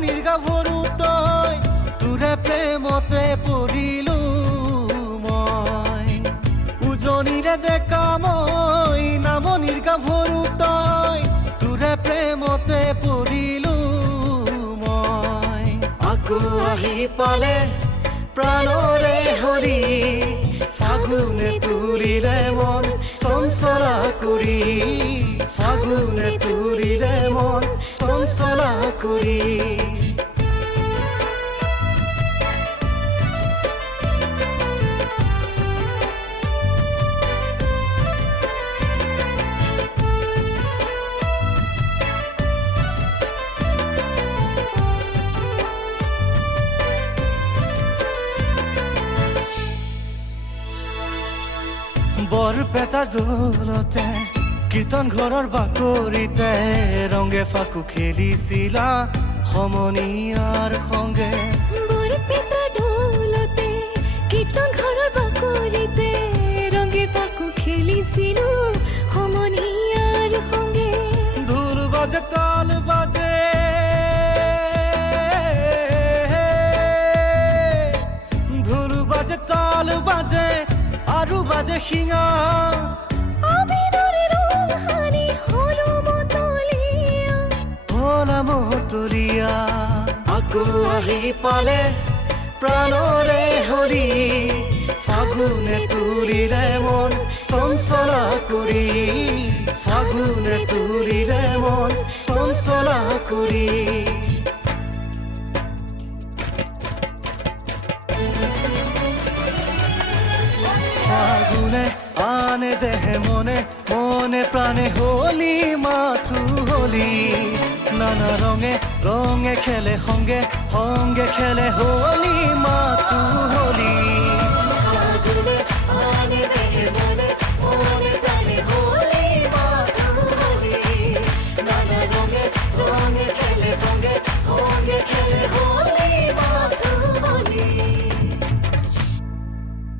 নামনিৰ গাভৰু তই তোৰে প্ৰেমতে পৰিলো মই উজনিৰে ডেকা মই নামনিৰ গাভৰু তই তোৰে প্ৰেমতে পৰিলো মই আকৌ আহি পালে প্ৰাণৰে হৰি ফাগুনে তুলিলে মন চঞ্চলা কৰি ফাগুনে তুলিলে মন চঞ্চলা কৰি বৰপেটাৰ দৌলতে কীৰ্তন ঘৰৰ বাকৰিতে ৰঙে ফাকু খেলিছিলা সমনীয়াৰ সঙ্গে বৰপেটাৰ দৌলতে কীৰ্তন ঘৰৰ বাকৰিতে ৰঙে ফাকু খেলিছিলো সমনীয়াৰ সঙ্গে ঢোল বাজে তাল বাজে ঢোল বাজে তাল বাজে আৰু বাজে শিঙা আবিদৰে ৰংহানি হলো মতলীয়া হলা মতলীয়া আকৌ আহি পালে প্ৰাণৰে হৰি ফাগুনে তুলিলে মন চঞ্চলা কৰি ফাগুনে তুলিলে মন চঞ্চলা কৰি ফাগুনে আনে দেহে মনে মনে প্ৰাণে হলি মাথো হলি নানা ৰঙে ৰঙে খেলে সংগে সংগে খেলে হলি মাথো হলি ফাগুনে আনে দেহে মনে